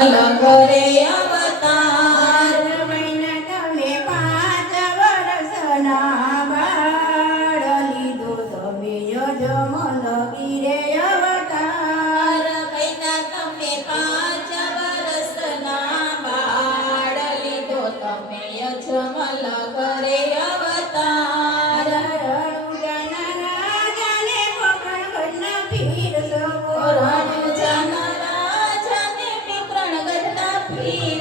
કરે અવતાર મહિના તમે 5 વર્ષના બાળ લીધો તમે યજમલ ગીરે અવતાર મહિના તમે 5 વર્ષના બાળ લીધો તમે યજમલ કરે અવતાર રણુજાના રાજાને પકડના પીર સવો રણુજાના રાજાને પકડના પીર